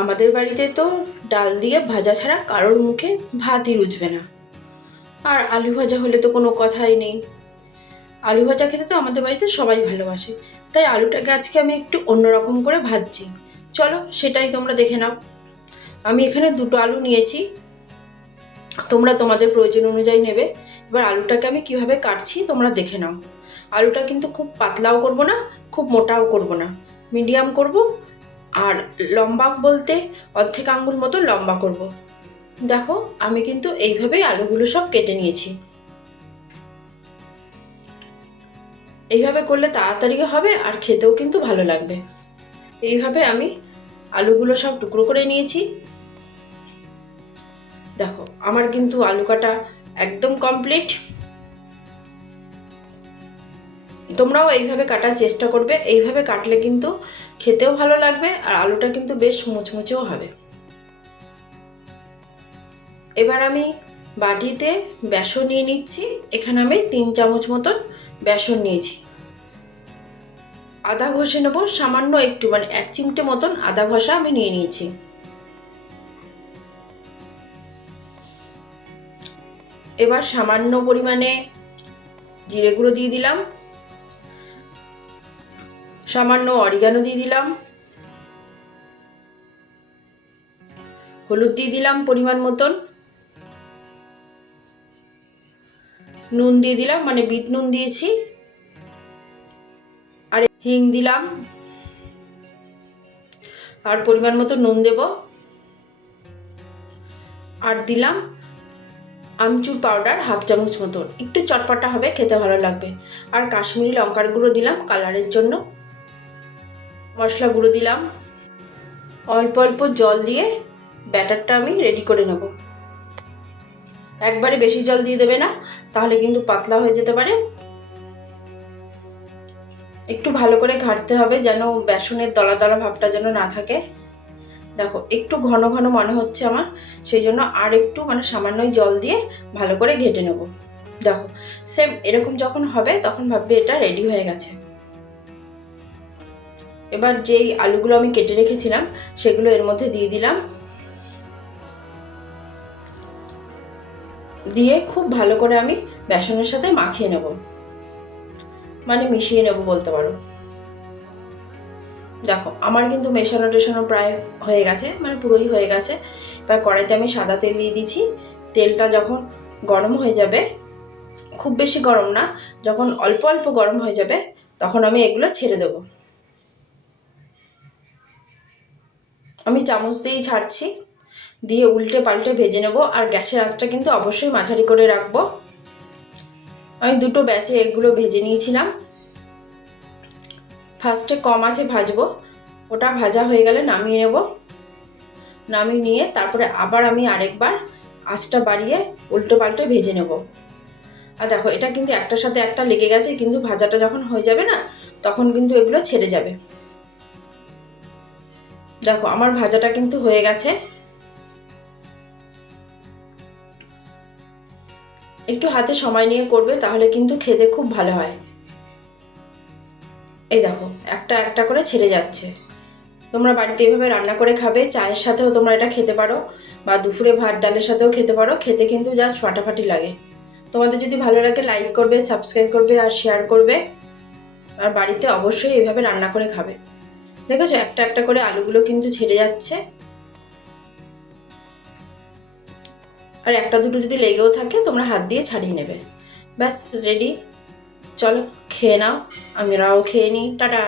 আমাদের বাড়িতে তো ডাল দিয়ে ভাজা ছাড়া কারোর মুখে ভাতই রুচবে না। আর আলু ভাজা হলে তো কোনো কথাই নেই। আলু ভাজা খেতে তো আমাদের বাড়িতে সবাই ভালোবাসে, তাই আলুটাকে আজকে আমি একটু অন্যরকম করে ভাজছি। চলো সেটাই তোমরা দেখে নাও। আমি এখানে দুটো আলু নিয়েছি, তোমরা তোমাদের প্রয়োজন অনুযায়ী নেবে। এবার আলুটাকে আমি কিভাবে কাটছি তোমরা দেখে নাও। আলুটা কিন্তু খুব পাতলাও করব না, খুব মোটাও করব না, মিডিয়াম করব। আর লম্বা বলতে অর্ধেক আঙ্গুল মতো লম্বা করব। দেখো আমি কিন্তু এইভাবেই আলুগুলো সব কেটে নিয়েছি। এইভাবে করলে তাড়াতাড়ি হবে আর খেতেও কিন্তু ভালো লাগবে। এইভাবে আমি আলুগুলো সব টুকরো করে নিয়েছি। দেখো আমার কিন্তু আলু কাটা একদম কমপ্লিট। তোমরাও এইভাবে কাটার চেষ্টা করবে, এইভাবে কাটলে কিন্তু খেতেও ভালো লাগবে আর আলুটা কিন্তু বেশ মুচমুচেও হবে। এবার আমি বাটিতে বেসন নিয়ে নিচ্ছি। এখানে আমি 3 চামচ মতন বেসন নিয়েছি। আদা ঘষে নেবো সামান্য একটু, মানে 1 চিমটে মতন আদা ঘষা আমি নিয়ে নিয়েছি। এবার সামান্য পরিমাণে জিরে গুঁড়ো দিয়ে দিলাম, সামান্য অরিগানো দিয়ে দিলাম, হলুদ দিয়ে দিলাম পরিমাণ মতন, নুন দিয়ে দিলাম, মানে বিট নুন দিয়েছি, আর হিং দিলাম, আর পরিমাণ মতো নুন দেব, আর দিলাম আমচুর পাউডার 1/2 চামচ মতন। একটু চটপটা হবে, খেতে ভালো লাগবে। আর কাশ্মীরি লঙ্কার গুঁড়ো দিলাম কালারের জন্য। মশলা গুঁড়ো দিলাম। অল্প অল্প জল দিয়ে ব্যাটারটা আমি রেডি করে নেব। একবারে বেশি জল দিয়ে দেবে না, তাহলে কিন্তু পাতলা হয়ে যেতে পারে। একটু ভালো করে ঘাঁটতে হবে যেন বেসনের দলা দলা ভাবটা যেন না থাকে। দেখো একটু ঘন ঘন মনে হচ্ছে আমার, সেই জন্য আর একটু মানে সামান্যই জল দিয়ে ভালো করে ঘেঁটে নেব। দেখো সেম এরকম যখন হবে তখন ভাববে এটা রেডি হয়ে গেছে। এবার যেই আলুগুলো আমি কেটে রেখেছিলাম সেগুলো এর মধ্যে দিয়ে দিলাম, দিয়ে খুব ভালো করে আমি বেসনের সাথে মাখিয়ে নেব, মানে মিশিয়ে নেব বলতে পারো। দেখো আমার কিন্তু মেশানো টেশানো প্রায় হয়ে গেছে, মানে পুরোই হয়ে গেছে। এবার কড়াইতে আমি সাদা তেল দিয়ে দিয়েছি। তেলটা যখন গরম হয়ে যাবে, খুব বেশি গরম না, যখন অল্প অল্প গরম হয়ে যাবে তখন আমি এগুলো ছেড়ে দেব। আমি চামচ দিয়েই ছাড়ছি, দিয়ে উল্টে পাল্টে ভেজে নেব। আর গ্যাসের আঁচটা কিন্তু অবশ্যই মাঝারি করে রাখবো। আমি দুটো ব্যাচে এগুলো ভেজে নিয়েছিলাম। ফার্স্টে কম আঁচে ভাজবো, ওটা ভাজা হয়ে গেলে নামিয়ে নেব। নামিয়ে নিয়ে তারপরে আবার আমি আরেকবার আঁচটা বাড়িয়ে উল্টো পাল্টে ভেজে নেব। আর দেখো এটা কিন্তু একটার সাথে একটা লেগে গেছে, কিন্তু ভাজাটা যখন হয়ে যাবে না তখন কিন্তু এগুলো ছেড়ে যাবে। দেখো আমার ভাজাটা কিন্তু হয়ে গেছে। একটু হাতে সময় নিয়ে করবে, তাহলে কিন্তু খেতে খুব ভালো হয়। এই দেখো একটা একটা করে ছেড়ে যাচ্ছে। তোমরা বাড়িতে এভাবে রান্না করে খাবে, চায়ের সাথেও তোমরা এটা খেতে পারো, বা দুপুরে ভাত ডালের সাথেও খেতে পারো। খেতে কিন্তু জাস্ট ফাটাফাটি লাগে। তোমাদের যদি ভালো লাগে লাইক করবে, সাবস্ক্রাইব করবে আর শেয়ার করবে। আর বাড়িতে অবশ্যই এইভাবে রান্না করে খাবে। দেখেছো একটা একটা করে আলুগুলো কিন্তু ছেড়ে যাচ্ছে। আর একটা দুটো যদি লেগেও থাকে তোমরা হাত দিয়ে ছাড়িয়ে নেবে। ব্যাস রেডি। চলো খেয়ে নাও, আমরাও খেয়ে নিই। টাটা।